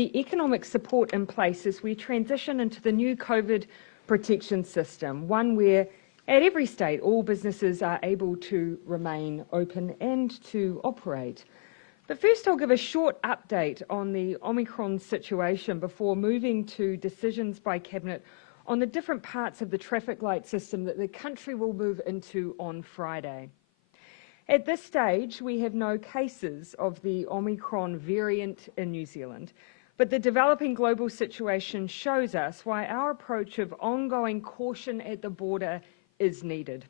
the economic support in place as we transition into the new COVID protection system, one where at every state all businesses are able to remain open and to operate. But first I'll give a short update on the Omicron situation before moving to decisions by Cabinet on the different parts of the traffic light system that the country will move into on Friday. At this stage, we have no cases of the Omicron variant in New Zealand, but the developing global situation shows us why our approach of ongoing caution at the border is needed.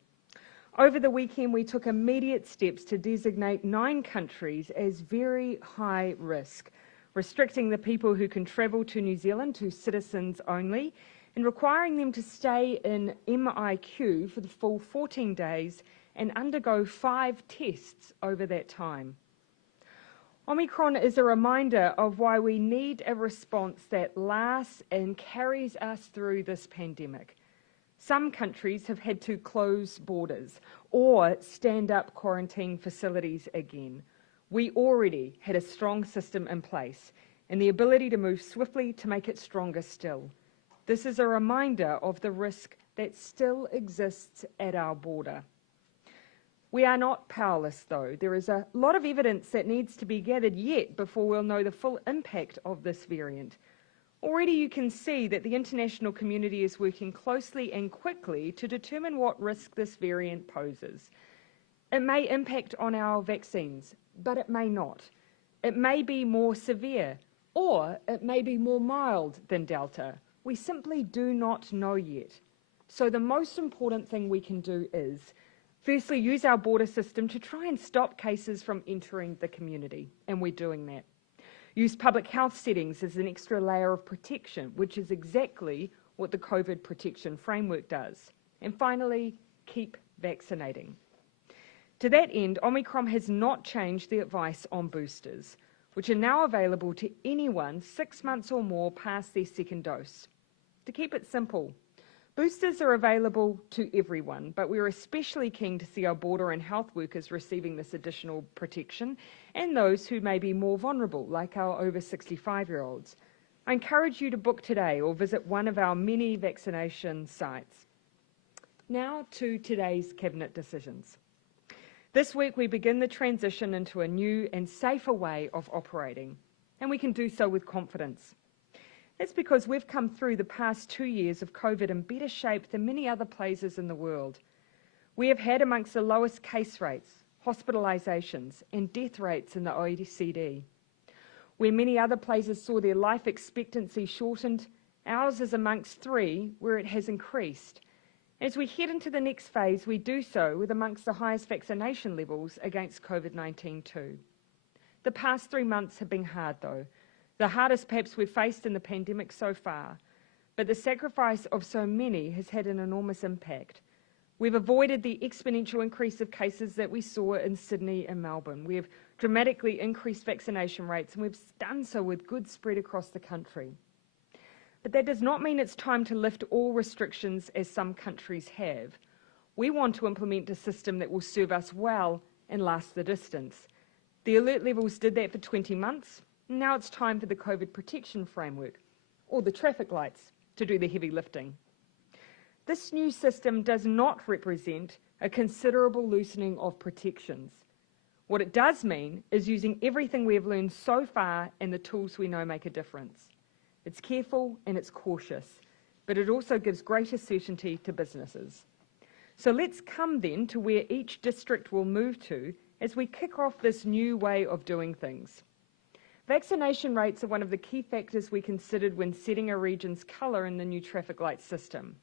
Over the weekend, we took immediate steps to designate 9 countries as very high risk, restricting the people who can travel to New Zealand to citizens only, and requiring them to stay in MIQ for the full 14 days and undergo 5 tests over that time. Omicron is a reminder of why we need a response that lasts and carries us through this pandemic. Some countries have had to close borders or stand up quarantine facilities again. We already had a strong system in place and the ability to move swiftly to make it stronger still. This is a reminder of the risk that still exists at our border. We are not powerless, though. There is a lot of evidence that needs to be gathered yet before we'll know the full impact of this variant. Already you can see that the international community is working closely and quickly to determine what risk this variant poses. It may impact on our vaccines, but it may not. It may be more severe, or it may be more mild than Delta. We simply do not know yet. So the most important thing we can do is, firstly, use our border system to try and stop cases from entering the community, and we're doing that. Use public health settings as an extra layer of protection, which is exactly what the COVID protection framework does. And finally, keep vaccinating. To that end, Omicron has not changed the advice on boosters, which are now available to anyone 6 months or more past their second dose. To keep it simple, boosters are available to everyone, but we're especially keen to see our border and health workers receiving this additional protection and those who may be more vulnerable, like our over 65-year-olds. I encourage you to book today or visit one of our many vaccination sites. Now to today's Cabinet decisions. This week we begin the transition into a new and safer way of operating, and we can do so with confidence. That's because we've come through the past 2 years of COVID in better shape than many other places in the world. We have had amongst the lowest case rates, hospitalisations and death rates in the OECD. Where many other places saw their life expectancy shortened, ours is amongst 3 where it has increased. As we head into the next phase, we do so with amongst the highest vaccination levels against COVID-19 too. The past 3 months have been hard though. The hardest perhaps we've faced in the pandemic so far, but the sacrifice of so many has had an enormous impact. We've avoided the exponential increase of cases that we saw in Sydney and Melbourne. We have dramatically increased vaccination rates, and we've done so with good spread across the country. But that does not mean it's time to lift all restrictions as some countries have. We want to implement a system that will serve us well and last the distance. The alert levels did that for 20 months. Now it's time for the COVID protection framework, or the traffic lights, to do the heavy lifting. This new system does not represent a considerable loosening of protections. What it does mean is using everything we have learned so far and the tools we know make a difference. It's careful and it's cautious, but it also gives greater certainty to businesses. So let's come then to where each district will move to as we kick off this new way of doing things. Vaccination rates are one of the key factors we considered when setting a region's colour in the new traffic light system.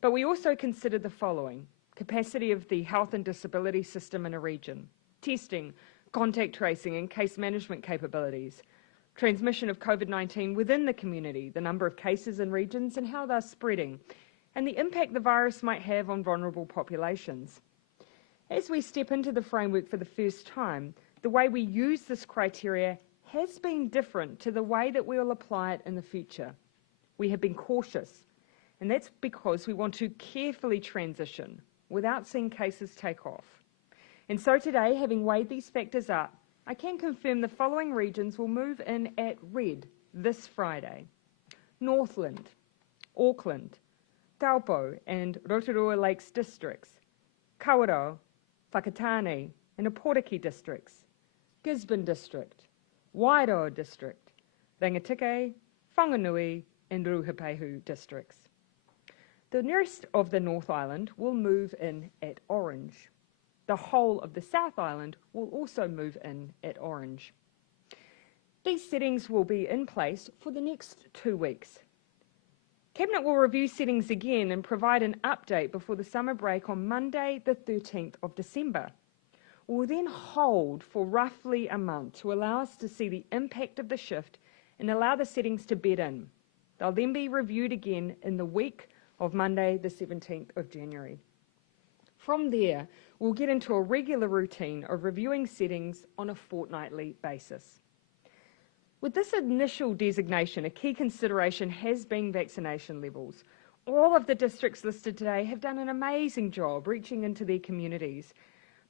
But we also considered the following: capacity of the health and disability system in a region, testing, contact tracing and case management capabilities, transmission of COVID-19 within the community, the number of cases in regions and how they're spreading, and the impact the virus might have on vulnerable populations. As we step into the framework for the first time, the way we use this criteria has been different to the way that we will apply it in the future. We have been cautious, and that's because we want to carefully transition without seeing cases take off. And so today, having weighed these factors up, I can confirm the following regions will move in at red this Friday. Northland, Auckland, Taupo and Rotorua Lakes districts, Kawerau, Whakatane and Oporaki districts, Gisborne district, Wairoa district, Rangitikei, Whanganui and Ruapehu districts. The rest of the North Island will move in at orange. The whole of the South Island will also move in at orange. These settings will be in place for the next 2 weeks. Cabinet will review settings again and provide an update before the summer break on Monday, the 13th of December. We'll then hold for roughly a month to allow us to see the impact of the shift and allow the settings to bed in. They'll then be reviewed again in the week of Monday, the 17th of January. From there, we'll get into a regular routine of reviewing settings on a fortnightly basis. With this initial designation, a key consideration has been vaccination levels. All of the districts listed today have done an amazing job reaching into their communities,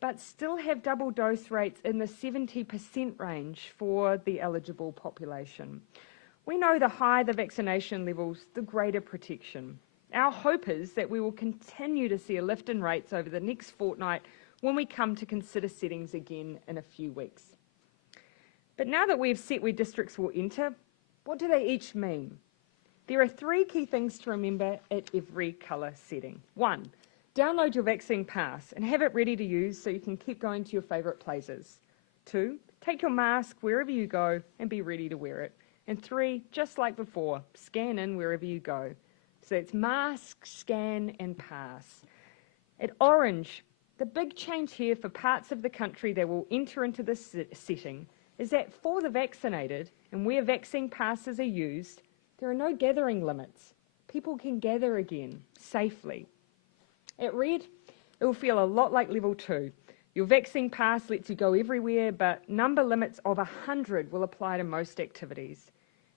but still have double dose rates in the 70% range for the eligible population. We know the higher the vaccination levels, the greater protection. Our hope is that we will continue to see a lift in rates over the next fortnight when we come to consider settings again in a few weeks. But now that we've set where districts will enter, what do they each mean? There are 3 key things to remember at every colour setting. 1, download your vaccine pass and have it ready to use so you can keep going to your favourite places. 2, take your mask wherever you go and be ready to wear it. And 3, just like before, scan in wherever you go. So it's mask, scan and pass. At orange, the big change here for parts of the country that will enter into this setting is that for the vaccinated and where vaccine passes are used, there are no gathering limits. People can gather again safely. At red, it will feel a lot like level 2. Your vaccine pass lets you go everywhere, but number limits of 100 will apply to most activities.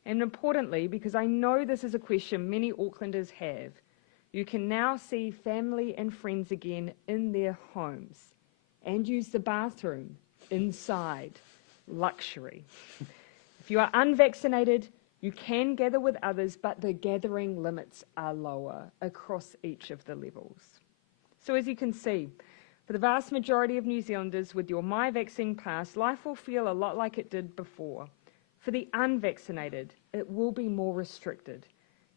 And importantly, because I know this is a question many Aucklanders have, you can now see family and friends again in their homes and use the bathroom inside. Luxury. If you are unvaccinated, you can gather with others, but the gathering limits are lower across each of the levels. So as you can see, for the vast majority of New Zealanders with your My Vaccine Pass, life will feel a lot like it did before. For the unvaccinated, it will be more restricted.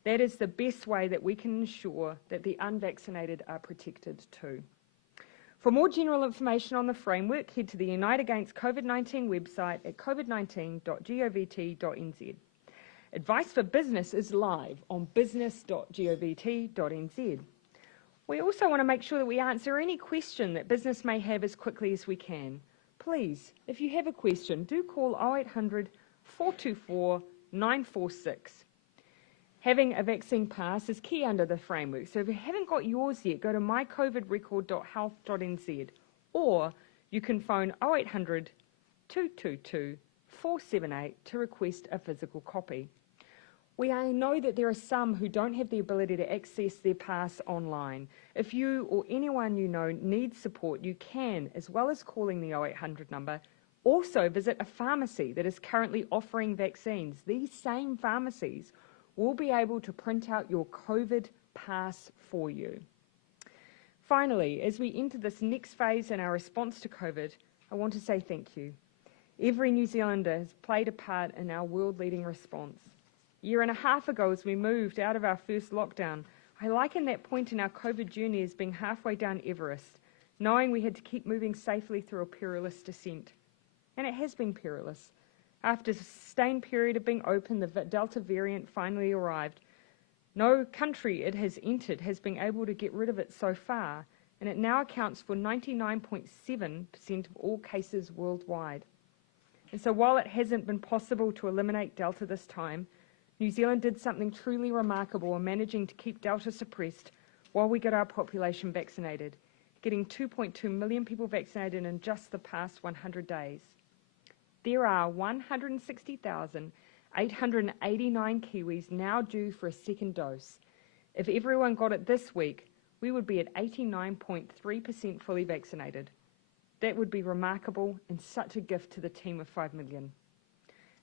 That is the best way that we can ensure that the unvaccinated are protected too. For more general information on the framework, head to the Unite Against COVID-19 website at covid19.govt.nz. Advice for Business is live on business.govt.nz. We also want to make sure that we answer any question that business may have as quickly as we can. Please, if you have a question, do call 0800 424 946. Having a vaccine pass is key under the framework, so if you haven't got yours yet, go to mycovidrecord.health.nz or you can phone 0800 222 478 to request a physical copy. We know that there are some who don't have the ability to access their pass online. If you or anyone you know needs support, you can, as well as calling the 0800 number, also visit a pharmacy that is currently offering vaccines. These same pharmacies will be able to print out your COVID pass for you. Finally, as we enter this next phase in our response to COVID, I want to say thank you. Every New Zealander has played a part in our world-leading response. A year and a half ago, as we moved out of our first lockdown, I liken that point in our COVID journey as being halfway down Everest, knowing we had to keep moving safely through a perilous descent. And it has been perilous. After a sustained period of being open, the Delta variant finally arrived. No country it has entered has been able to get rid of it so far, and it now accounts for 99.7% of all cases worldwide. And so while it hasn't been possible to eliminate Delta this time, New Zealand did something truly remarkable in managing to keep Delta suppressed while we got our population vaccinated, getting 2.2 million people vaccinated in just the past 100 days. There are 160,889 Kiwis now due for a second dose. If everyone got it this week, we would be at 89.3% fully vaccinated. That would be remarkable and such a gift to the team of 5 million.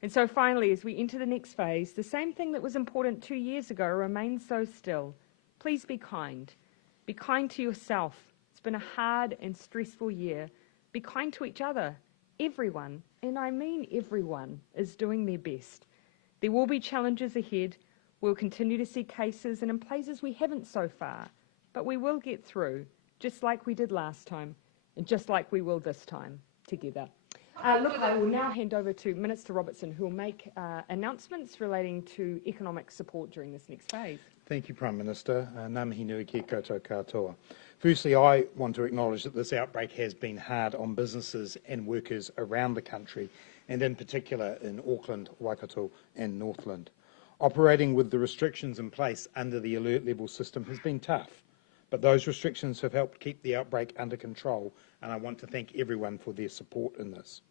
And so finally, as we enter the next phase, the same thing that was important 2 years ago remains so still. Please be kind. Be kind to yourself. It's been a hard and stressful year. Be kind to each other. Everyone, and I mean everyone, is doing their best. There will be challenges ahead. We'll continue to see cases and in places we haven't so far. But we will get through, just like we did last time, and just like we will this time, together. Look, I will now hand over to Minister Robertson, who will make announcements relating to economic support during this next phase. Thank you, Prime Minister. Ngā mihi nui ki koutou katoa. Firstly, I want to acknowledge that this outbreak has been hard on businesses and workers around the country, and in particular in Auckland, Waikato and Northland. Operating with the restrictions in place under the alert level system has been tough, but those restrictions have helped keep the outbreak under control, and I want to thank everyone for their support in this.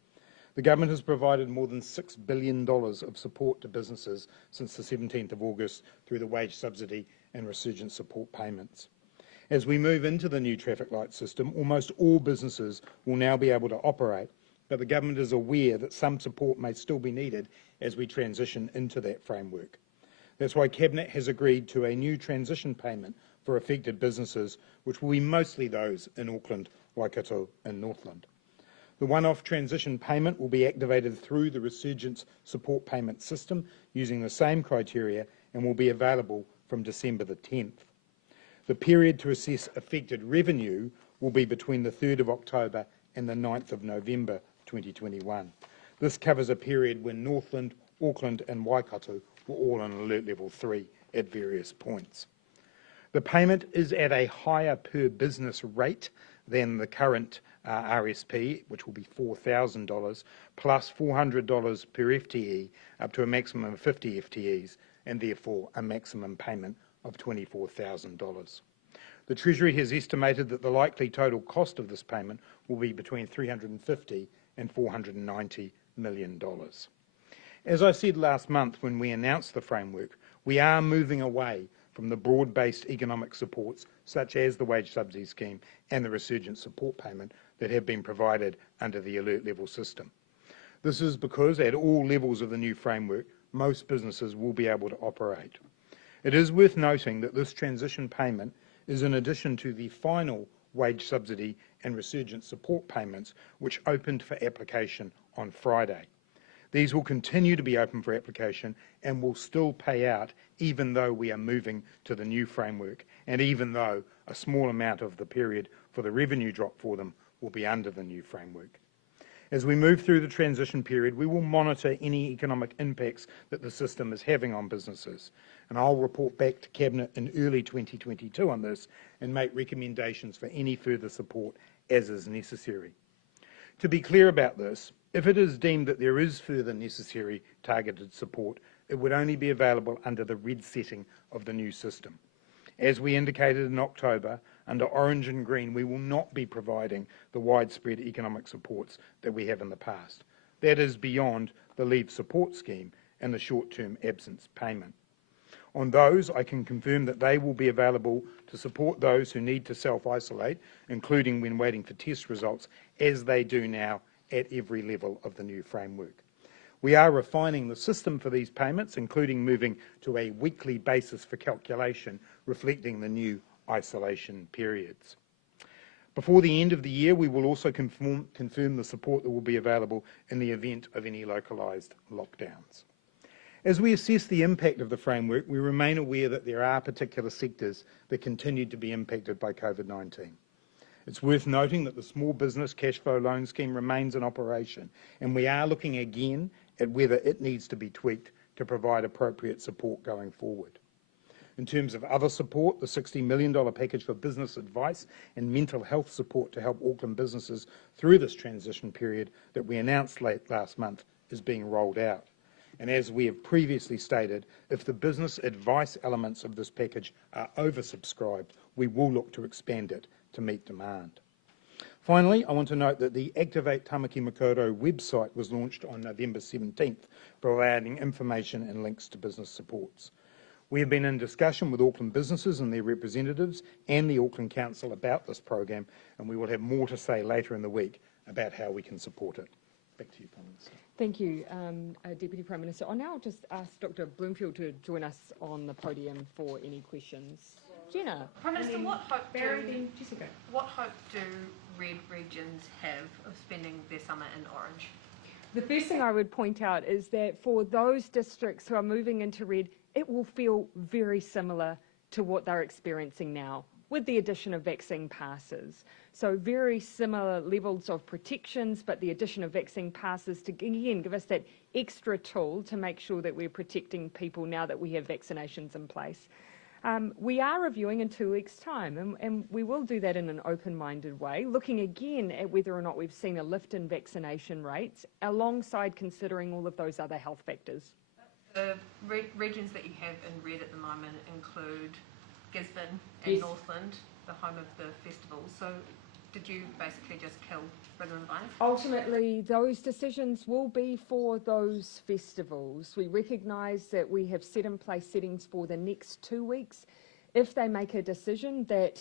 The government has provided more than $6 billion of support to businesses since the 17th of August through the wage subsidy and resurgent support payments. As we move into the new traffic light system, almost all businesses will now be able to operate, but the government is aware that some support may still be needed as we transition into that framework. That's why Cabinet has agreed to a new transition payment for affected businesses, which will be mostly those in Auckland, Waikato and Northland. The one-off transition payment will be activated through the resurgence support payment system using the same criteria and will be available from December the 10th. The period to assess affected revenue will be between the 3rd of October and the 9th of November 2021. This covers a period when Northland, Auckland and Waikato were all on alert level 3 at various points. The payment is at a higher per business rate than the current RSP, which will be $4,000, plus $400 per FTE, up to a maximum of 50 FTEs, and therefore a maximum payment of $24,000. The Treasury has estimated that the likely total cost of this payment will be between $350 and $490 million. As I said last month when we announced the framework, we are moving away from the broad-based economic supports such as the wage subsidy scheme and the resurgent support payment that have been provided under the alert level system. This is because at all levels of the new framework, most businesses will be able to operate. It is worth noting that this transition payment is in addition to the final wage subsidy and resurgent support payments, which opened for application on Friday. These will continue to be open for application and will still pay out even though we are moving to the new framework and even though a small amount of the period for the revenue drop for them will be under the new framework. As we move through the transition period, we will monitor any economic impacts that the system is having on businesses, and I'll report back to Cabinet in early 2022 on this and make recommendations for any further support as is necessary. To be clear about this, if it is deemed that there is further necessary targeted support, it would only be available under the red setting of the new system. As we indicated in October, under orange and green, we will not be providing the widespread economic supports that we have in the past. That is beyond the leave support scheme and the short-term absence payment. On those, I can confirm that they will be available to support those who need to self-isolate, including when waiting for test results, as they do now at every level of the new framework. We are refining the system for these payments, including moving to a weekly basis for calculation, reflecting the new isolation periods. Before the end of the year, we will also confirm the support that will be available in the event of any localised lockdowns. As we assess the impact of the framework, we remain aware that there are particular sectors that continue to be impacted by COVID-19. It's worth noting that the Small Business Cash Flow Loan Scheme remains in operation, and we are looking again at whether it needs to be tweaked to provide appropriate support going forward. In terms of other support, the $60 million package for business advice and mental health support to help Auckland businesses through this transition period that we announced late last month is being rolled out. And as we have previously stated, if the business advice elements of this package are oversubscribed, we will look to expand it to meet demand. Finally, I want to note that the Activate Tamaki Makaurau website was launched on November 17th, providing information and links to business supports. We have been in discussion with Auckland businesses and their representatives and the Auckland Council about this program, and we will have more to say later in the week about how we can support it. Back to you, Prime Minister. Thank you, Deputy Prime Minister. I'll now just ask Dr. Bloomfield to join us on the podium for any questions. Jenna. Prime Minister, what hope do red regions have of spending their summer in orange? The first thing I would point out is that for those districts who are moving into red, it will feel very similar to what they're experiencing now, with the addition of vaccine passes. So very similar levels of protections, but the addition of vaccine passes to, again, give us that extra tool to make sure that we're protecting people now that we have vaccinations in place. We are reviewing in 2 weeks' time, and we will do that in an open-minded way, looking again at whether or not we've seen a lift in vaccination rates, alongside considering all of those other health factors. The regions that you have in red at the moment include Gisborne and Northland, the home of the festivals. So did you basically just kill Brisbane and Vines? Ultimately, those decisions will be for those festivals. We recognise that we have set in place settings for the next 2 weeks. If they make a decision that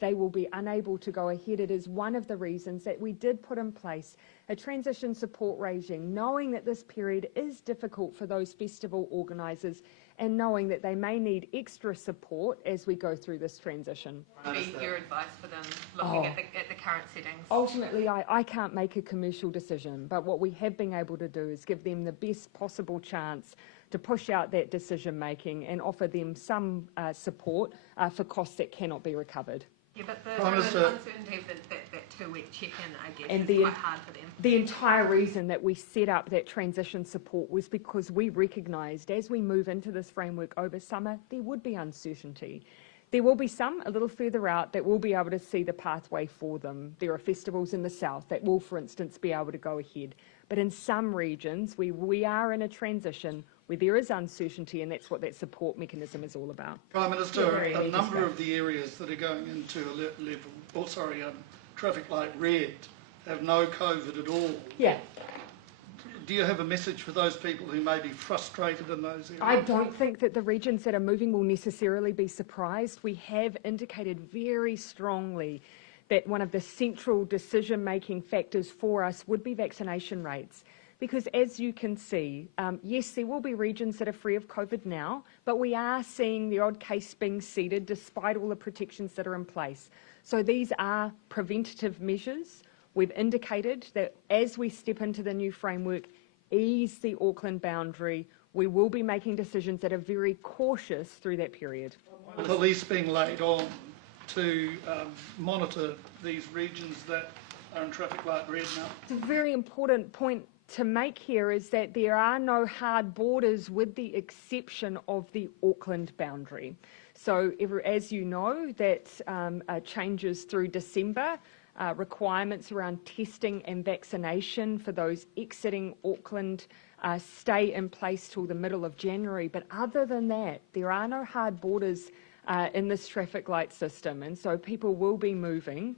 they will be unable to go ahead, it is one of the reasons that we did put in place a transition support regime, knowing that this period is difficult for those festival organisers and knowing that they may need extra support as we go through this transition. What would be your advice for them looking at the current settings? Ultimately, I can't make a commercial decision, but what we have been able to do is give them the best possible chance to push out that decision making and offer them some support for costs that cannot be recovered. Yeah, but the uncertainty of that 2 week check-in, I guess, and is quite hard for them. The entire reason that we set up that transition support was because we recognised as we move into this framework over summer, there would be uncertainty. There will be some a little further out that will be able to see the pathway for them. There are festivals in the south that will, for instance, be able to go ahead. But in some regions, we are in a transition where there is uncertainty, and that's what that support mechanism is all about. Prime Minister, a number of the areas that are going into traffic light red have no COVID at all. Yeah. Do you have a message for those people who may be frustrated in those areas? I don't think that the regions that are moving will necessarily be surprised. We have indicated very strongly that one of the central decision-making factors for us would be vaccination rates. Because as you can see, yes, there will be regions that are free of COVID now, but we are seeing the odd case being seeded despite all the protections that are in place. So these are preventative measures. We've indicated that as we step into the new framework, ease the Auckland boundary, we will be making decisions that are very cautious through that period. Police being laid on to monitor these regions that are in traffic light red now? It's a very important point to make here is that there are no hard borders with the exception of the Auckland boundary. So as you know, that changes through December, requirements around testing and vaccination for those exiting Auckland stay in place till the middle of January. But other than that, there are no hard borders in this traffic light system, and so people will be moving.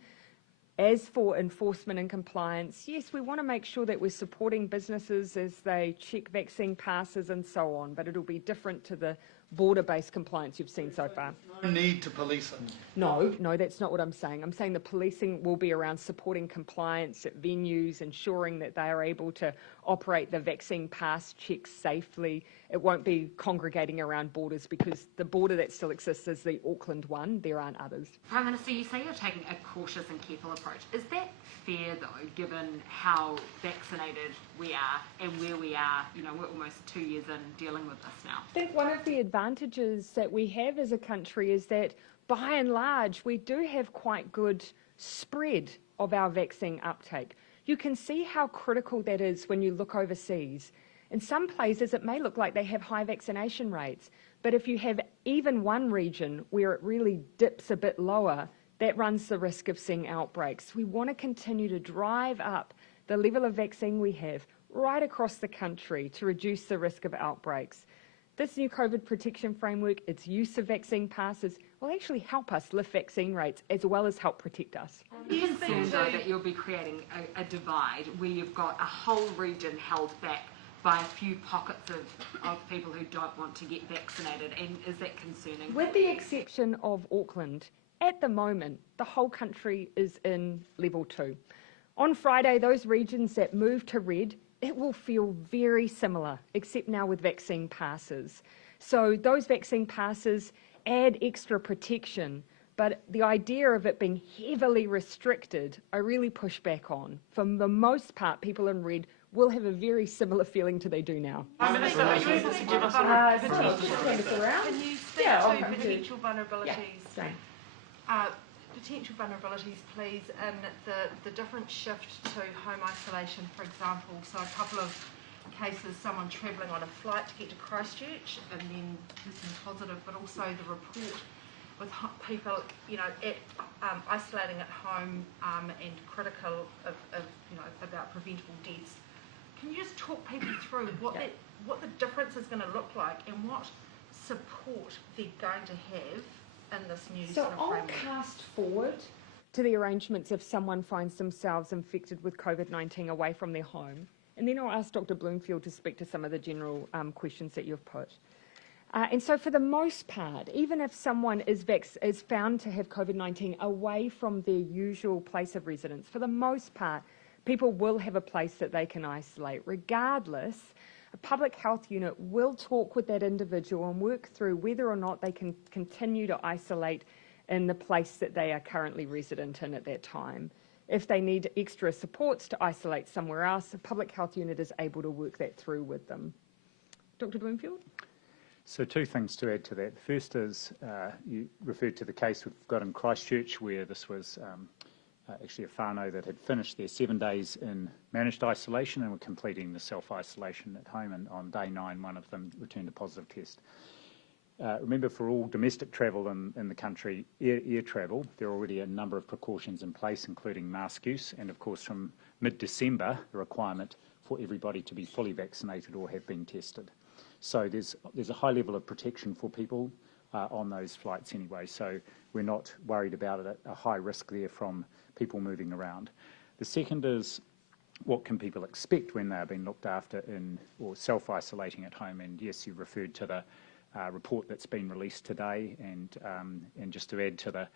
As for enforcement and compliance, yes, we want to make sure that we're supporting businesses as they check vaccine passes and so on, but it'll be different to the border-based compliance you've seen so far. No need to police it. No, that's not what I'm saying. I'm saying the policing will be around supporting compliance at venues, ensuring that they are able to operate the vaccine pass checks safely. It won't be congregating around borders because the border that still exists is the Auckland one. There aren't others. Prime Minister, you say you're taking a cautious and careful approach. Is that fair, though, given how vaccinated we are and where we are? You know, we're almost 2 years in dealing with this now. I think one of the advantages that we have as a country is that, by and large, we do have quite good spread of our vaccine uptake. You can see how critical that is when you look overseas. In some places, it may look like they have high vaccination rates, but if you have even one region where it really dips a bit lower, that runs the risk of seeing outbreaks. We want to continue to drive up the level of vaccine we have right across the country to reduce the risk of outbreaks. This new COVID protection framework, its use of vaccine passes, will actually help us lift vaccine rates as well as help protect us. Are you concerned, though, that you'll be creating a divide where you've got a whole region held back by a few pockets of people who don't want to get vaccinated, and is that concerning? With the exception of Auckland, at the moment, the whole country is in level 2. On Friday, those regions that move to red, it will feel very similar, except now with vaccine passes. So those vaccine passes add extra protection, but the idea of it being heavily restricted, I really push back on. For the most part, people in red will have a very similar feeling to they do now. Can you speak to potential vulnerabilities? Potential vulnerabilities, please, in the different shift to home isolation, for example. So a couple of cases, someone travelling on a flight to get to Christchurch and then testing positive, but also the report with people, isolating at home and critical of about preventable deaths. Can you just talk people through what the difference is going to look like and what support they're going to have in this new sort of framework? So I'll cast forward to the arrangements if someone finds themselves infected with COVID-19 away from their home. And then I'll ask Dr. Bloomfield to speak to some of the general questions that you've put. And so for the most part, even if someone is found to have COVID-19 away from their usual place of residence, for the most part, people will have a place that they can isolate. Regardless, a public health unit will talk with that individual and work through whether or not they can continue to isolate in the place that they are currently resident in at that time. If they need extra supports to isolate somewhere else, a public health unit is able to work that through with them. Dr. Bloomfield? So two things to add to that. The first is you referred to the case we've got in Christchurch where this was actually a whānau that had finished their 7 days in managed isolation and were completing the self-isolation at home, and on day 9 one of them returned a positive test. Remember, for all domestic travel in the country, air travel, there are already a number of precautions in place, including mask use, and of course from mid-December, the requirement for everybody to be fully vaccinated or have been tested. So there's a high level of protection for people on those flights anyway, so we're not worried about it, a high risk there from people moving around. The second is, what can people expect when they're being looked after in or self-isolating at home? And yes, you referred to the report that's been released today, and just to add to the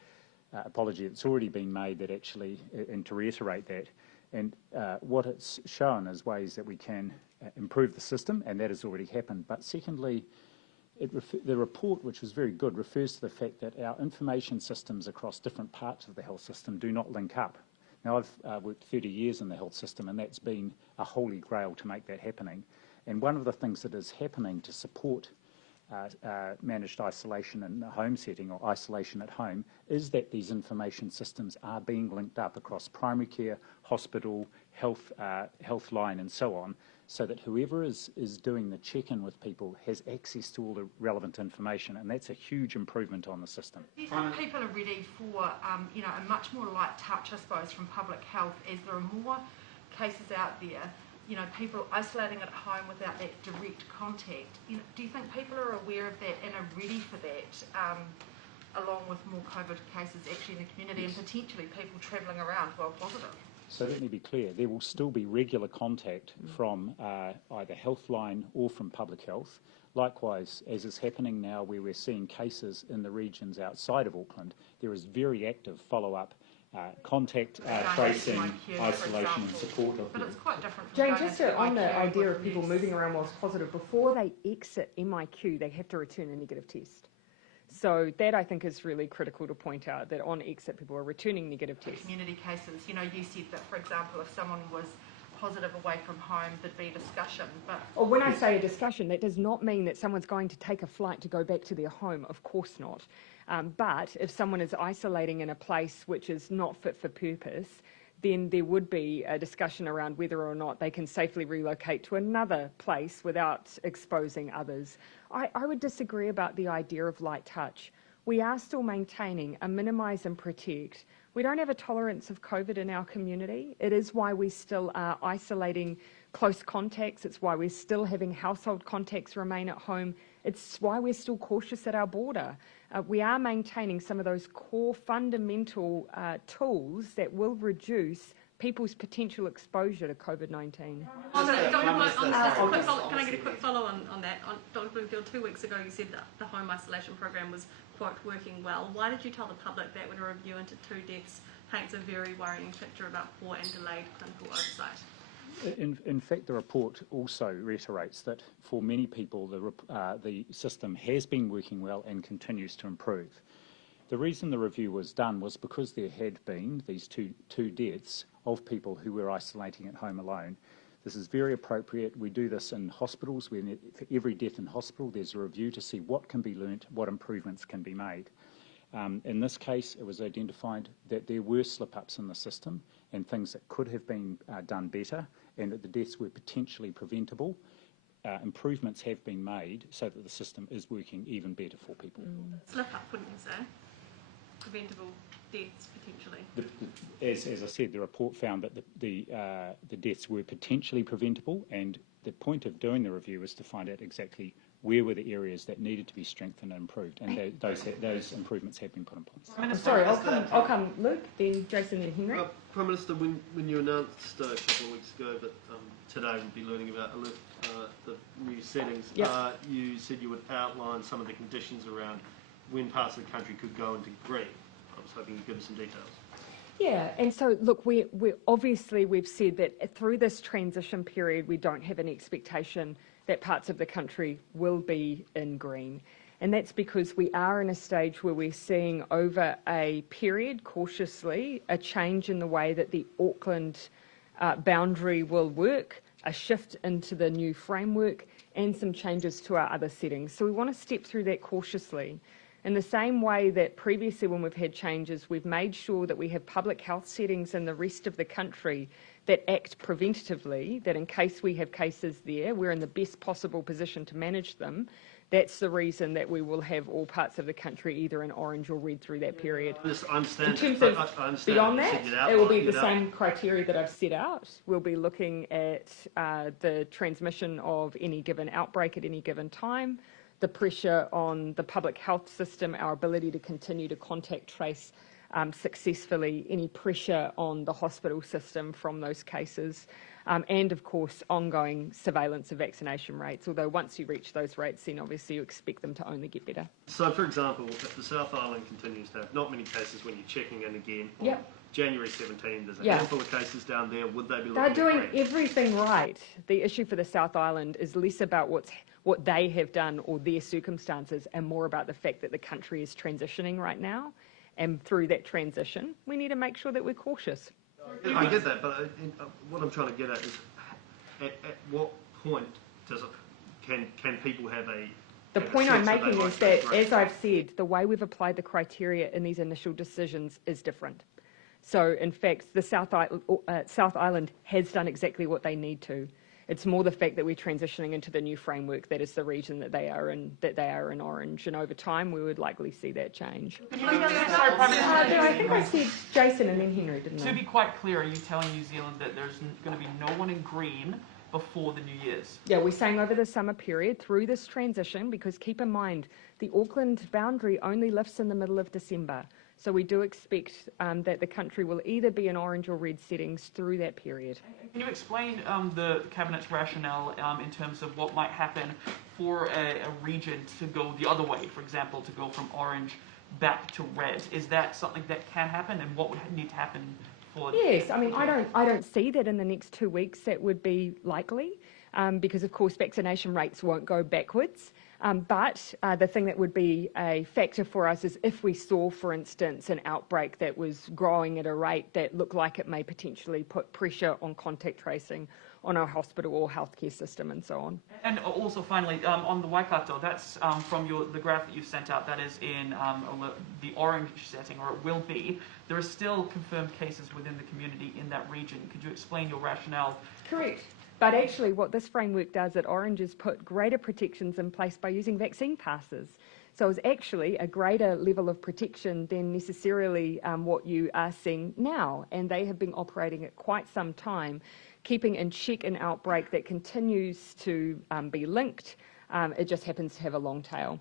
apology that's already been made, that actually, and to reiterate that, and what it's shown is ways that we can improve the system, and that has already happened. But secondly, the report, which was very good, refers to the fact that our information systems across different parts of the health system do not link up. Now, I've worked 30 years in the health system, and that's been a holy grail to make that happening. And one of the things that is happening to support managed isolation in a home setting or isolation at home is that these information systems are being linked up across primary care, hospital, health line, and so on, so that whoever is doing the check-in with people has access to all the relevant information, and that's a huge improvement on the system. Do you think people are ready for a much more light touch, I suppose, from public health, as there are more cases out there, people isolating at home without that direct contact? Do you think people are aware of that and are ready for that, along with more COVID cases actually in the community, yes, and potentially people travelling around while positive? So let me be clear, there will still be regular contact from either Healthline or from Public Health. Likewise, as is happening now where we're seeing cases in the regions outside of Auckland, there is very active follow-up, contact tracing, isolation and support of them. But it's quite different from Jane, just on the idea of people moving around whilst positive, before they exit MIQ, they have to return a negative test. So that, I think, is really critical to point out, that on exit people are returning negative tests. Community cases, you said that, for example, if someone was positive away from home, there'd be a discussion. But when I say a discussion, that does not mean that someone's going to take a flight to go back to their home. Of course not. But if someone is isolating in a place which is not fit for purpose, then there would be a discussion around whether or not they can safely relocate to another place without exposing others. I would disagree about the idea of light touch. We are still maintaining a minimise and protect. We don't have a tolerance of COVID in our community. It is why we still are isolating close contacts. It's why we're still having household contacts remain at home. It's why we're still cautious at our border. We are maintaining some of those core fundamental tools that will reduce people's potential exposure to COVID-19. Can I get a quick follow on that? Dr. Bloomfield, 2 weeks ago you said that the home isolation program was, quote, working well. Why did you tell the public that when a review into 2 deaths paints a very worrying picture about poor and delayed clinical oversight. In fact, the report also reiterates that for many people, the system has been working well and continues to improve. The reason the review was done was because there had been these two deaths of people who were isolating at home alone. This is very appropriate. We do this in hospitals. For every death in hospital, there's a review to see what can be learnt, what improvements can be made. In this case, it was identified that there were slip-ups in the system and things that could have been done better, and that the deaths were potentially preventable. Improvements have been made so that the system is working even better for people. Slip-up, wouldn't you say? Preventable deaths, potentially. As I said, the report found that the deaths were potentially preventable, and the point of doing the review was to find out exactly where were the areas that needed to be strengthened and improved, and those improvements have been put in place. Sorry, I'll come Luke, then Jason, then Henry. Prime Minister, when you announced a couple of weeks ago that today we'll be learning about the new settings, Yep. You said you would outline some of the conditions around when parts of the country could go into green. I was hoping you'd give us some details. Yeah, and so look, we obviously we've said that through this transition period, we don't have an expectation that parts of the country will be in green. And that's because we are in a stage where we're seeing over a period, cautiously, a change in the way that the Auckland boundary will work, a shift into the new framework, and some changes to our other settings. So we want to step through that cautiously. In the same way that previously when we've had changes, we've made sure that we have public health settings in the rest of the country that act preventatively, that in case we have cases there, we're in the best possible position to manage them. That's the reason that we will have all parts of the country either in orange or red through that period. I understand. In terms of beyond that, it will be the same criteria that I've set out. We'll be looking at the transmission of any given outbreak at any given time, the pressure on the public health system, our ability to continue to contact trace successfully, any pressure on the hospital system from those cases, and of course ongoing surveillance of vaccination rates, although once you reach those rates then obviously you expect them to only get better. So for example, if the South Island continues to have not many cases when you're checking in again, Yep. January 17 there's a handful of cases down there, would they be looking They're doing at green? everything right. The issue for the South Island is less about what they have done or their circumstances and more about the fact that the country is transitioning right now. And through that transition, we need to make sure that we're cautious. I get that, but what I'm trying to get at is, at what point can people have a... The point I'm making is that, as I've said, the way we've applied the criteria in these initial decisions is different. So, in fact, the South Island has done exactly what they need to. It's more the fact that we're transitioning into the new framework that is the region that they are in orange, and over time we would likely see that change. I think I said Jason and then Henry, didn't I? To be quite clear, are you telling New Zealand that there's going to be no one in green before the New Year's? Yeah, we're saying over the summer period through this transition, because keep in mind the Auckland boundary only lifts in the middle of December. So we do expect that the country will either be in orange or red settings through that period. Can you explain the Cabinet's rationale in terms of what might happen for a region to go the other way, for example, to go from orange back to red? Is that something that can happen, and what would need to happen for... Yes, I mean, I don't see that in the next 2 weeks that would be likely, because of course vaccination rates won't go backwards. But the thing that would be a factor for us is if we saw, for instance, an outbreak that was growing at a rate that looked like it may potentially put pressure on contact tracing on our hospital or healthcare system and so on. And also finally, on the Waikato, that's from the graph that you've sent out, that is in the orange setting, or it will be. There are still confirmed cases within the community in that region. Could you explain your rationale? Correct. But actually what this framework does at Orange is put greater protections in place by using vaccine passes. So it's actually a greater level of protection than necessarily what you are seeing now. And they have been operating at quite some time, keeping in check an outbreak that continues to be linked. It just happens to have a long tail.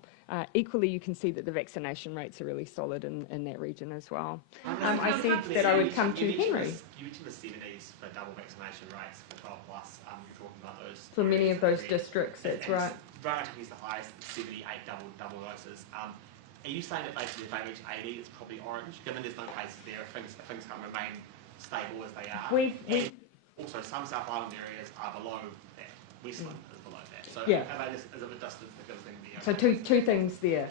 Equally, you can see that the vaccination rates are really solid in that region as well. I said that I would come to Henry. You mentioned the 70s for double vaccination rates for 12 plus. You're talking about those. For many of those districts, that's right. Roanoke is the highest, 78 double doses. Are you saying that basically if they reach 80, it's probably orange, given there's no cases there, if things can remain stable as they are? And also, some South Island areas are below that. Westland is below that. So Yeah. is it a distance that gives them the... So two things there.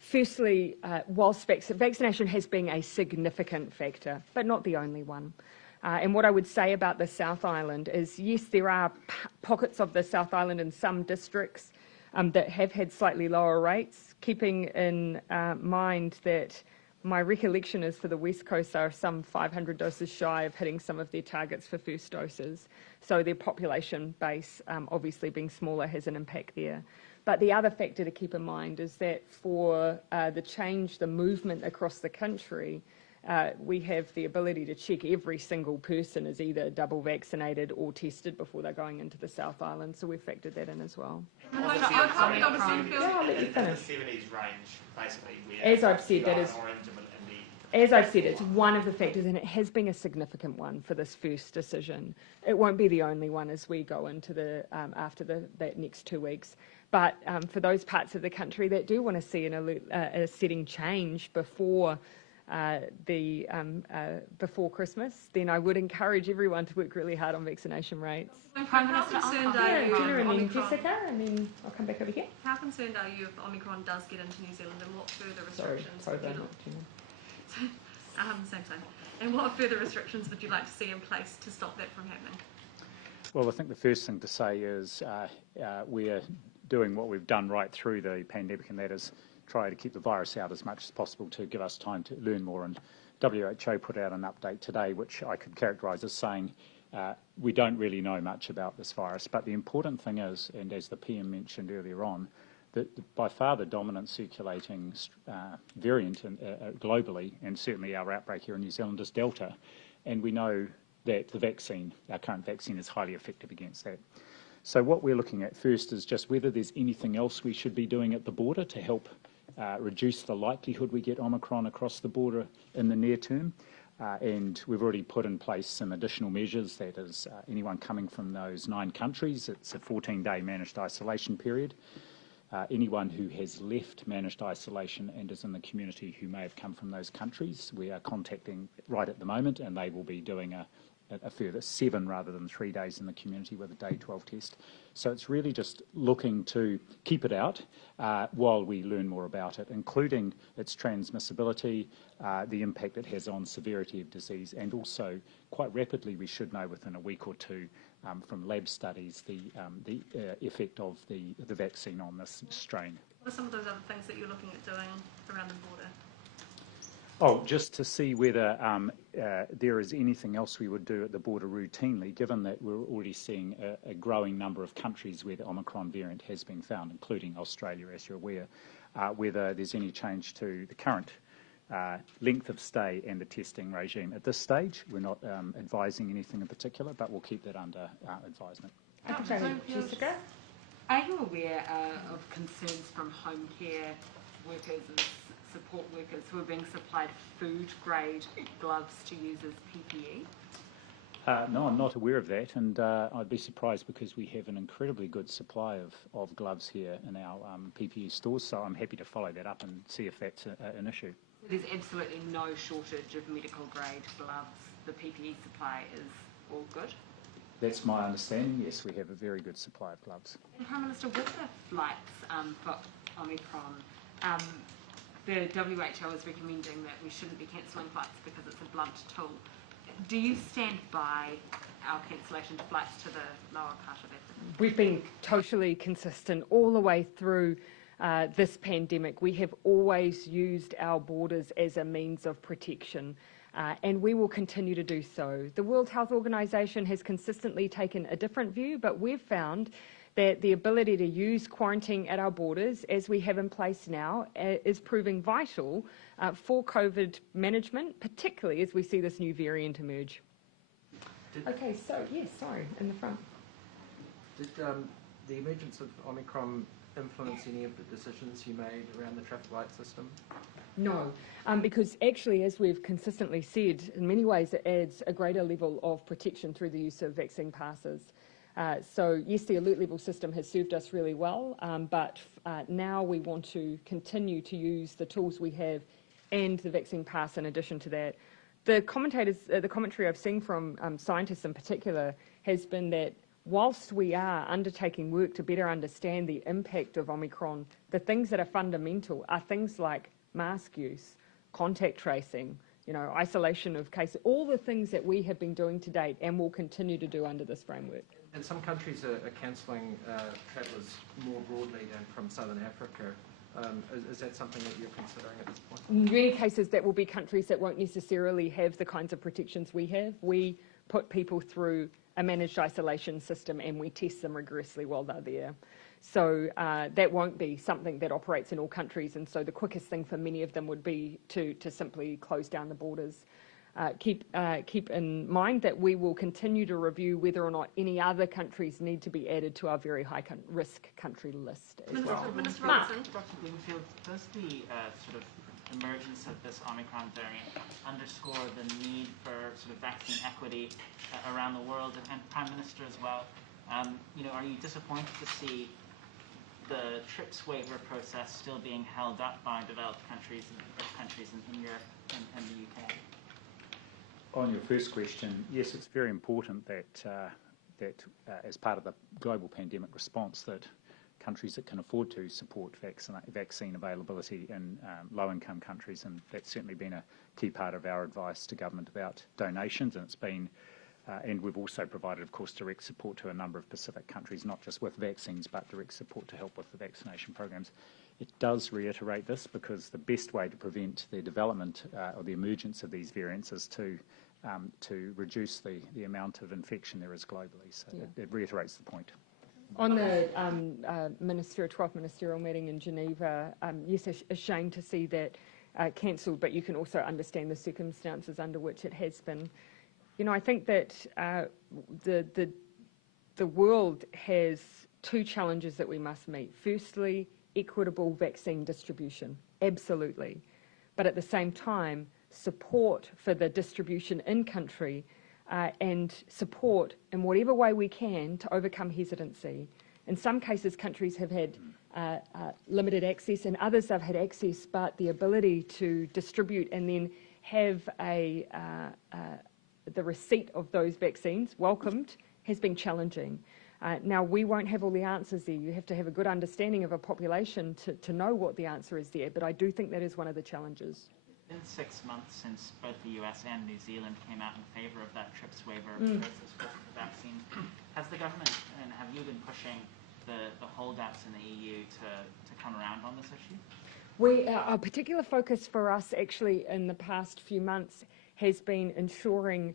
Firstly, whilst vaccination has been a significant factor, but not the only one. And what I would say about the South Island is, yes, there are pockets of the South Island in some districts that have had slightly lower rates, keeping in mind that my recollection is for the West Coast are some 500 doses shy of hitting some of their targets for first doses. So their population base, obviously being smaller, has an impact there. But the other factor to keep in mind is that for the movement across the country, we have the ability to check every single person is either double vaccinated or tested before they're going into the South Island. So we've factored that in as well. In the 70s range, basically, as I've said, that is. As I've said, it's one of the factors, and it has been a significant one for this first decision. It won't be the only one as we go into the after that next 2 weeks. But for those parts of the country that do want to see a setting change before before Christmas, then I would encourage everyone to work really hard on vaccination rates. How concerned are you? Jenna and then Jessica, and then I'll come back over here. How concerned are you if Omicron does get into New Zealand, and what further restrictions would you And what further restrictions would you like to see in place to stop that from happening? Well, I think the first thing to say is we're doing what we've done right through the pandemic, and that is try to keep the virus out as much as possible to give us time to learn more. And WHO put out an update today, which I could characterise as saying we don't really know much about this virus. But the important thing is, and as the PM mentioned earlier on, that by far the dominant circulating variant globally, and certainly our outbreak here in New Zealand, is Delta. And we know that the vaccine, our current vaccine, is highly effective against that. So what we're looking at first is just whether there's anything else we should be doing at the border to help reduce the likelihood we get Omicron across the border in the near term. And we've already put in place some additional measures. That is, anyone coming from those 9 countries, it's a 14-day managed isolation period. Anyone who has left managed isolation and is in the community who may have come from those countries, we are contacting right at the moment, and they will be doing a further 7 rather than 3 days in the community with a day 12 test. So it's really just looking to keep it out while we learn more about it, including its transmissibility, the impact it has on severity of disease, and also quite rapidly we should know within a week or two from lab studies the effect of the vaccine on this strain. What are some of those other things that you're looking at doing around the border? Oh, just to see whether there is anything else we would do at the border routinely, given that we're already seeing a growing number of countries where the Omicron variant has been found, including Australia, as you're aware, whether there's any change to the current length of stay and the testing regime. At this stage, we're not advising anything in particular, but we'll keep that under advisement. Jessica? Are you aware of concerns from home care workers and support workers who are being supplied food-grade gloves to use as PPE? No, I'm not aware of that, and I'd be surprised because we have an incredibly good supply of gloves here in our PPE stores, so I'm happy to follow that up and see if that's an issue. There's absolutely no shortage of medical-grade gloves. The PPE supply is all good? That's my understanding, yes, we have a very good supply of gloves. And Prime Minister, with the flights for Omicron, the WHO is recommending that we shouldn't be cancelling flights because it's a blunt tool. Do you stand by our cancellation of flights to the lower part of it? We've been totally consistent all the way through this pandemic. We have always used our borders as a means of protection, and we will continue to do so. The World Health Organization has consistently taken a different view, but we've found that the ability to use quarantine at our borders, as we have in place now, is proving vital for COVID management, particularly as we see this new variant emerge. Okay, so, yes, sorry, in the front. Did the emergence of Omicron influence any of the decisions you made around the traffic light system? No, because actually, as we've consistently said, in many ways it adds a greater level of protection through the use of vaccine passes. So yes, the alert level system has served us really well, but now we want to continue to use the tools we have and the vaccine pass in addition to that. The commentary I've seen from scientists in particular has been that whilst we are undertaking work to better understand the impact of Omicron, the things that are fundamental are things like mask use, contact tracing, isolation of cases, all the things that we have been doing to date and will continue to do under this framework. And some countries are cancelling travellers more broadly than from Southern Africa. Is that something that you're considering at this point? In many cases, that will be countries that won't necessarily have the kinds of protections we have. We put people through a managed isolation system and we test them rigorously while they're there. So that won't be something that operates in all countries, and so the quickest thing for many of them would be to simply close down the borders. Keep in mind that we will continue to review whether or not any other countries need to be added to our very high risk country list as well. Minister Mark. Robertson. Dr. Bloomfield, does the sort of emergence of this Omicron variant underscore the need for sort of vaccine equity around the world, and Prime Minister as well? Are you disappointed to see the TRIPS waiver process still being held up by developed countries in Europe and the UK? On your first question, yes, it's very important that as part of the global pandemic response, that countries that can afford to support vaccine availability in low-income countries, and that's certainly been a key part of our advice to government about donations, and it's been, and we've also provided, of course, direct support to a number of Pacific countries, not just with vaccines, but direct support to help with the vaccination programs. It does reiterate this because the best way to prevent the development or the emergence of these variants is to reduce the amount of infection there is globally. So it reiterates the point. On the 12th ministerial meeting in Geneva, yes, a shame to see that cancelled, but you can also understand the circumstances under which it has been. I think that the world has two challenges that we must meet. Firstly, equitable vaccine distribution, absolutely. But at the same time, support for the distribution in country and support in whatever way we can to overcome hesitancy. In some cases, countries have had limited access, and others have had access, but the ability to distribute and then have the receipt of those vaccines welcomed has been challenging. Now, we won't have all the answers there. You have to have a good understanding of a population to know what the answer is there, but I do think that is one of the challenges. It's been 6 months since both the US and New Zealand came out in favour of that TRIPS waiver process for the vaccine. Has the government, and have you been pushing the holdouts in the EU to come around on this issue? Our particular focus for us actually in the past few months has been ensuring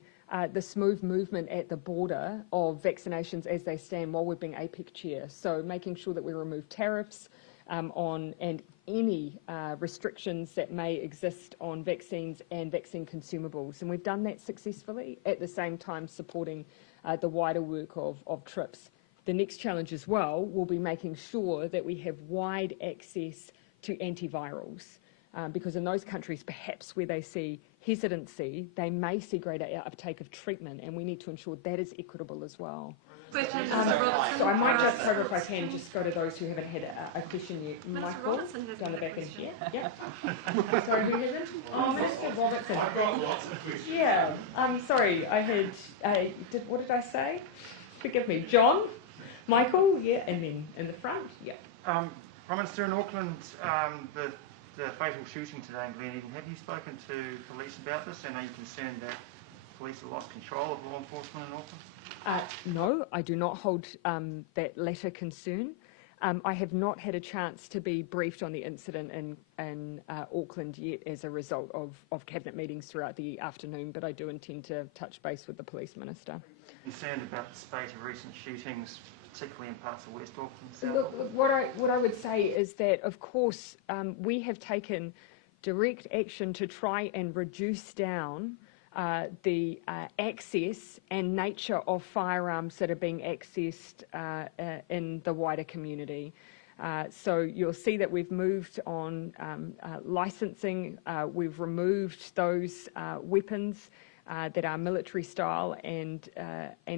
the smooth movement at the border of vaccinations as they stand while we're being APEC chair. So making sure that we remove tariffs on and any restrictions that may exist on vaccines and vaccine consumables. And we've done that successfully, at the same time supporting the wider work of TRIPS. The next challenge as well will be making sure that we have wide access to antivirals. Because in those countries, perhaps where they see hesitancy, they may see greater uptake of treatment, and we need to ensure that is equitable as well. Question, So I might just cover, if I can, just go to those who haven't had a question yet. Minister Michael, Robertson has down the got a back end question. here. Yeah. Sorry, who hasn't? Oh, Minister Robertson. I've got lots of questions. Yeah. Sorry, I had. What did I say? Forgive me. John, Michael, yeah, and then in the front, yeah. Prime Minister, in Auckland, the fatal shooting today in Gleneden, have you spoken to police about this, and are you concerned that police have lost control of law enforcement in Auckland? No, I do not hold that latter concern. I have not had a chance to be briefed on the incident in Auckland yet as a result of cabinet meetings throughout the afternoon, but I do intend to touch base with the police minister. Concerned about the spate of recent shootings, particularly in parts of West Auckland? South Look, Auckland? what I would say is that, of course, we have taken direct action to try and reduce down the access and nature of firearms that are being accessed in the wider community. So you'll see that we've moved on licensing, we've removed those weapons that are military style and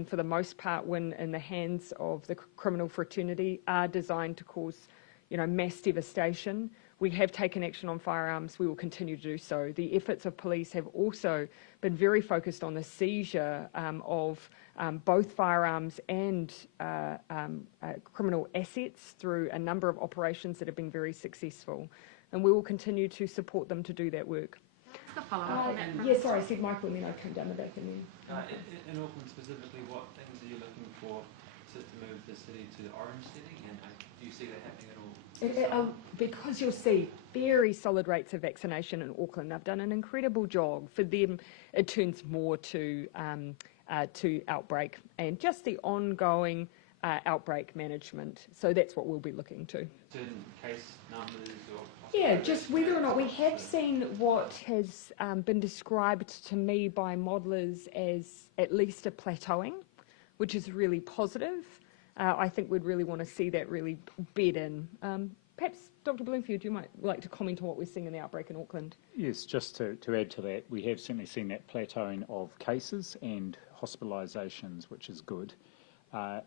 for the most part, when in the hands of the criminal fraternity, are designed to cause, mass devastation. We have taken action on firearms. We will continue to do so. The efforts of police have also been very focused on the seizure of both firearms and criminal assets through a number of operations that have been very successful. And we will continue to support them to do that work. Yes, sorry, I said Michael, and then I come down the back and then. In Auckland specifically, what things are you looking for to move the city to the orange setting, and do you see that happening at all? Because you'll see very solid rates of vaccination in Auckland. They've done an incredible job. For them, it turns more to outbreak and just the ongoing outbreak management. So that's what we'll be looking to. Certain case numbers or... Yeah, just whether or not we have seen what has been described to me by modellers as at least a plateauing, which is really positive. I think we'd really want to see that really bed in. Perhaps, Dr. Bloomfield, you might like to comment on what we're seeing in the outbreak in Auckland. Yes, just to add to that, we have certainly seen that plateauing of cases and hospitalisations, which is good.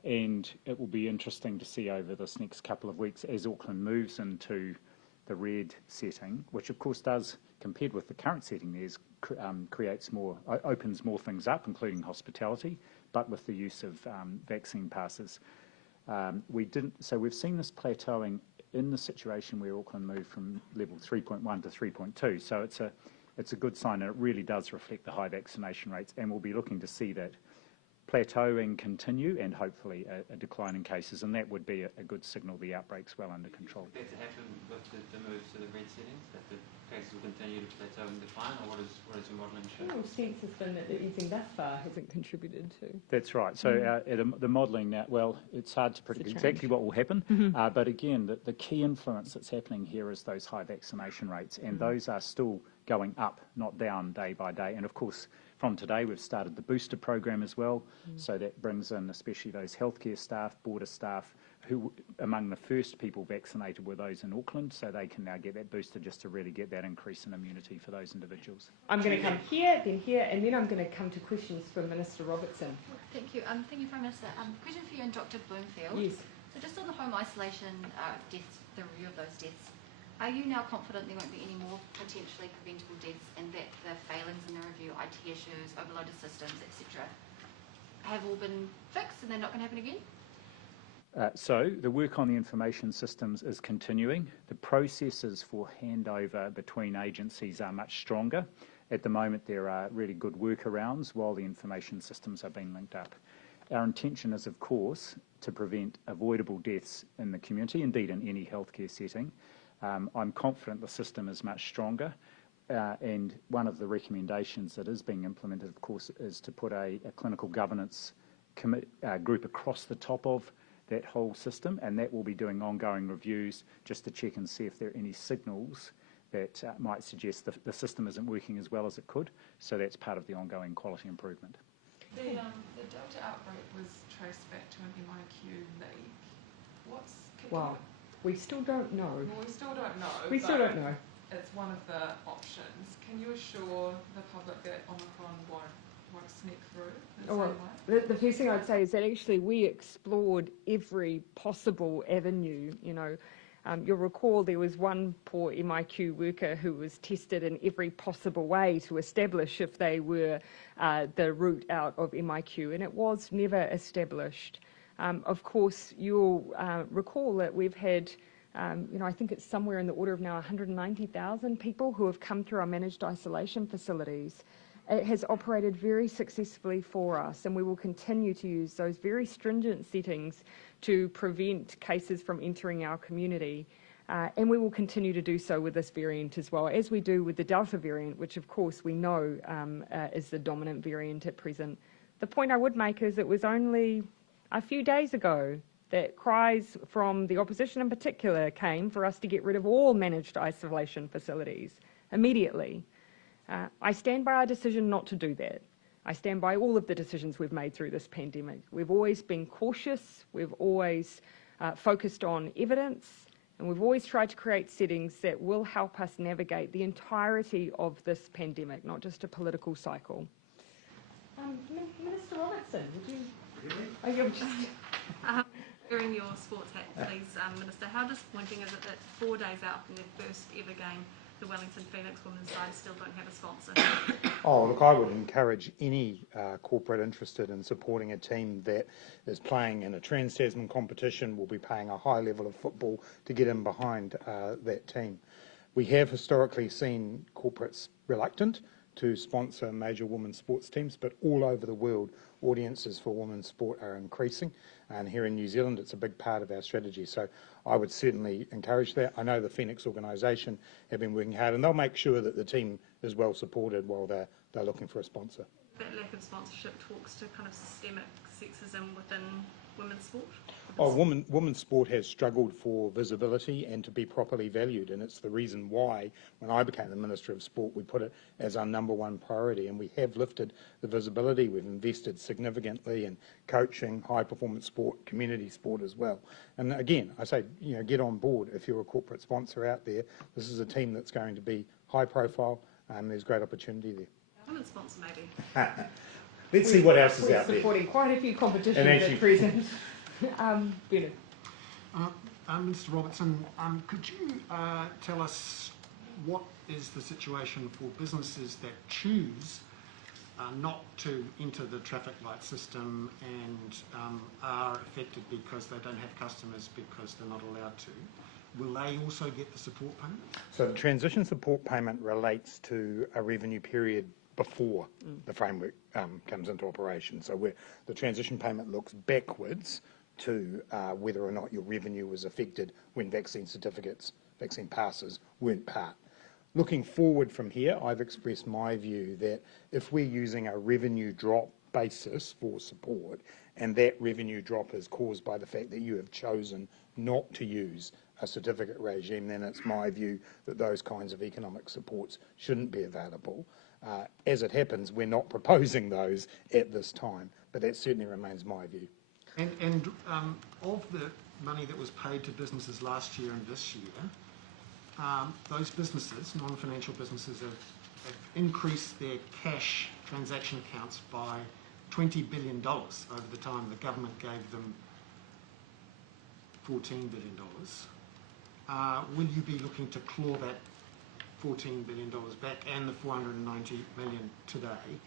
And it will be interesting to see over this next couple of weeks as Auckland moves into the red setting, which of course does, compared with the current setting, opens more things up, including hospitality, but with the use of vaccine passes. So we've seen this plateauing in the situation where Auckland moved from level 3.1 to 3.2. So it's a good sign, and it really does reflect the high vaccination rates, and we'll be looking to see that plateauing continue and hopefully a decline in cases, and that would be a good signal the outbreak's well under control. Do you expect that to happen with the move to the red settings, that the cases will continue to plateau and decline, or what is your modelling show? Well, sense has been that anything thus far hasn't contributed to. That's right. So the modelling now, well, it's hard to predict exactly what will happen, but again, the key influence that's happening here is those high vaccination rates, and those are still going up, not down day by day. And of course, from today, we've started the booster program as well, so that brings in especially those healthcare staff, border staff, who among the first people vaccinated were those in Auckland, so they can now get that booster just to really get that increase in immunity for those individuals. I'm going to come here, and then I'm going to come to questions from Minister Robertson. Thank you. Thank you, Prime Minister. Question for you and Dr. Bloomfield. Yes. So just on the home isolation deaths, the review of those deaths, are you now confident there won't be any more potentially preventable deaths, and that the failings in the review, IT issues, overloaded systems, etc., have all been fixed and they're not going to happen again? So the work on the information systems is continuing. The processes for handover between agencies are much stronger. At the moment, there are really good workarounds while the information systems are being linked up. Our intention is, of course, to prevent avoidable deaths in the community, indeed in any healthcare setting. I'm confident the system is much stronger, and one of the recommendations that is being implemented, of course, is to put a clinical governance group across the top of that whole system, and that will be doing ongoing reviews just to check and see if there are any signals that might suggest the system isn't working as well as it could. So that's part of the ongoing quality improvement. The Delta outbreak was traced back to an MIQ leak. Wow. We still don't know. Well, we still don't know. We still don't know. It's one of the options. Can you assure the public that Omicron won't sneak through in the same way? The first thing I'd say is that actually we explored every possible avenue. You'll recall there was one poor MIQ worker who was tested in every possible way to establish if they were the route out of MIQ, and it was never established. Of course, you'll recall that we've had, I think it's somewhere in the order of now 190,000 people who have come through our managed isolation facilities. It has operated very successfully for us, and we will continue to use those very stringent settings to prevent cases from entering our community. And we will continue to do so with this variant as well, as we do with the Delta variant, which of course we know is the dominant variant at present. The point I would make is it was only a few days ago that cries from the opposition in particular came for us to get rid of all managed isolation facilities immediately. I stand by our decision not to do that. I stand by all of the decisions we've made through this pandemic. We've always been cautious, we've always focused on evidence, and we've always tried to create settings that will help us navigate the entirety of this pandemic, not just a political cycle. Minister Robertson, would you? Really? Oh, you're just... Wearing your sports hat, please, Minister. How disappointing is it that 4 days out from their first ever game, the Wellington Phoenix women's side still don't have a sponsor? Oh, look, I would encourage any corporate interested in supporting a team that is playing in a Trans-Tasman competition, will be paying a high level of football to get in behind that team. We have historically seen corporates reluctant to sponsor major women's sports teams, but all over the world, audiences for women's sport are increasing. And here in New Zealand, it's a big part of our strategy. So I would certainly encourage that. I know the Phoenix organisation have been working hard, and they'll make sure that the team is well supported while they're looking for a sponsor. That lack of sponsorship talks to kind of systemic sexism within women's sport? Oh, women's sport has struggled for visibility and to be properly valued, and it's the reason why, when I became the Minister of Sport, we put it as our #1 priority, and we have lifted the visibility. We've invested significantly in coaching, high-performance sport, community sport as well. And again, I say, get on board if you're a corporate sponsor out there. This is a team that's going to be high-profile, and there's great opportunity there. Women's sponsor, maybe. Let's see what else is out there. We're supporting quite a few competitions at present. Bennett. Mr. Robertson, could you tell us what is the situation for businesses that choose not to enter the traffic light system and are affected because they don't have customers because they're not allowed to? Will they also get the support payment? So the transition support payment relates to a revenue period before the framework comes into operation. So where the transition payment looks backwards to whether or not your revenue was affected when vaccine certificates, vaccine passes weren't part. Looking forward from here, I've expressed my view that if we're using a revenue drop basis for support, and that revenue drop is caused by the fact that you have chosen not to use a certificate regime, then it's my view that those kinds of economic supports shouldn't be available. As it happens, we're not proposing those at this time, but that certainly remains my view. And of the money that was paid to businesses last year and this year, those businesses, non-financial businesses, have increased their cash transaction accounts by $20 billion over the time the government gave them $14 billion. Will you be looking to claw that $14 billion back and the $490 million today?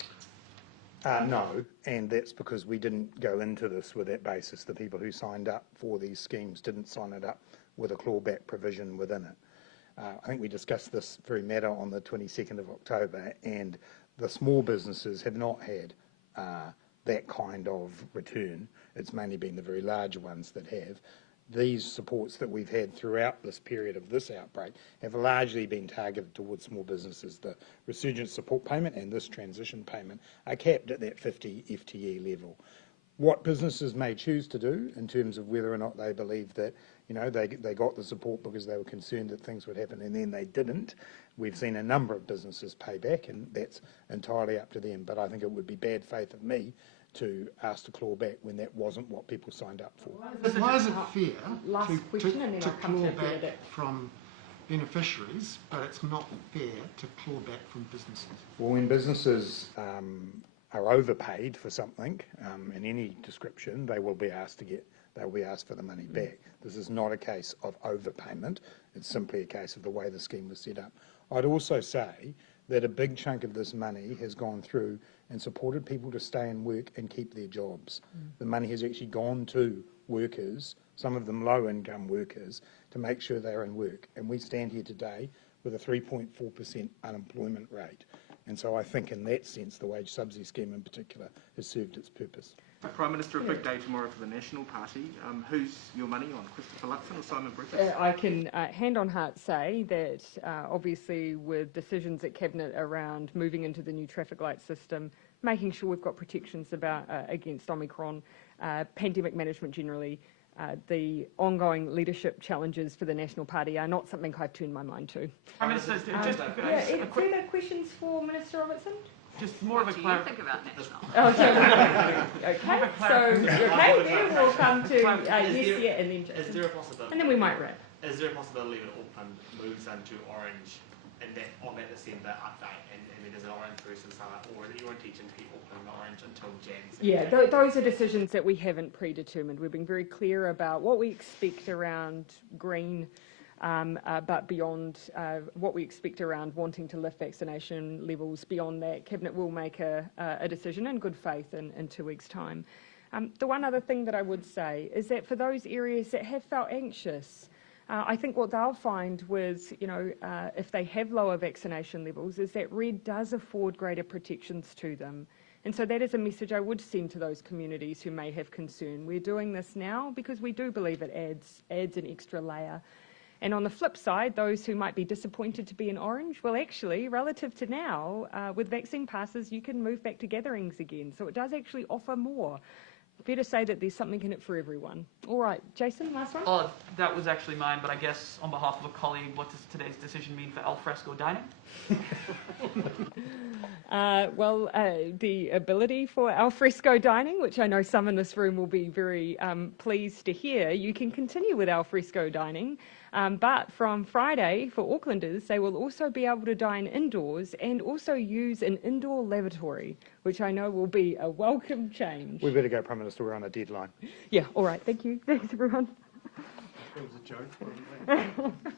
No, and that's because we didn't go into this with that basis. The people who signed up for these schemes didn't sign it up with a clawback provision within it. I think we discussed this very matter on the 22nd of October, and the small businesses have not had that kind of return. It's mainly been the very large ones that have. These supports that we've had throughout this period of this outbreak have largely been targeted towards small businesses. The resurgence support payment and this transition payment are capped at that 50 FTE level. What businesses may choose to do in terms of whether or not they believe that they got the support because they were concerned that things would happen and then they didn't, we've seen a number of businesses pay back, and that's entirely up to them. But I think it would be bad faith of me to ask to claw back when that wasn't what people signed up for. Why is it fair to claw back from beneficiaries, but it's not fair to claw back from businesses? Well, when businesses are overpaid for something in any description, they will be asked for the money back. This is not a case of overpayment. It's simply a case of the way the scheme was set up. I'd also say that a big chunk of this money has gone through and supported people to stay and work and keep their jobs. The money has actually gone to workers, some of them low-income workers, to make sure they're in work. And we stand here today with a 3.4% unemployment rate. And so I think in that sense, the wage subsidy scheme in particular has served its purpose. Prime Minister, a big day tomorrow for the National Party. Who's your money on, Christopher Luxon or Simon Griffiths? I can hand on heart say that obviously with decisions at Cabinet around moving into the new traffic light system, making sure we've got protections against Omicron, pandemic management generally, the ongoing leadership challenges for the National Party are not something I've turned my mind to. Prime Minister, further questions for Minister Robertson? Just more of a think about national? Oh, so, then we'll come to yes, yeah, and then Is there a possibility? And then we might wrap. Is there a possibility that Auckland moves into orange on that December update, and then there's an orange person saying, or is it your intention to keep Auckland orange until Jan? Yeah, those are decisions that we haven't predetermined. We've been very clear about what we expect around green, but beyond what we expect around wanting to lift vaccination levels beyond that, Cabinet will make a decision in good faith in 2 weeks' time. The one other thing that I would say is that for those areas that have felt anxious, I think what they'll find with, if they have lower vaccination levels, is that red does afford greater protections to them. And so that is a message I would send to those communities who may have concern. We're doing this now because we do believe it adds an extra layer. And on the flip side, those who might be disappointed to be in orange, well, actually, relative to now, with vaccine passes, you can move back to gatherings again. So it does actually offer more. Fair to say that there's something in it for everyone. All right, Jason, last one? Oh, that was actually mine, but I guess on behalf of a colleague, what does today's decision mean for alfresco dining? The ability for alfresco dining, which I know some in this room will be very pleased to hear, you can continue with alfresco dining, but from Friday, for Aucklanders, they will also be able to dine indoors and also use an indoor lavatory, which I know will be a welcome change. We better go, Prime Minister, we're on a deadline. Yeah, all right, thank you. Thanks, everyone. That was a joke, wasn't it?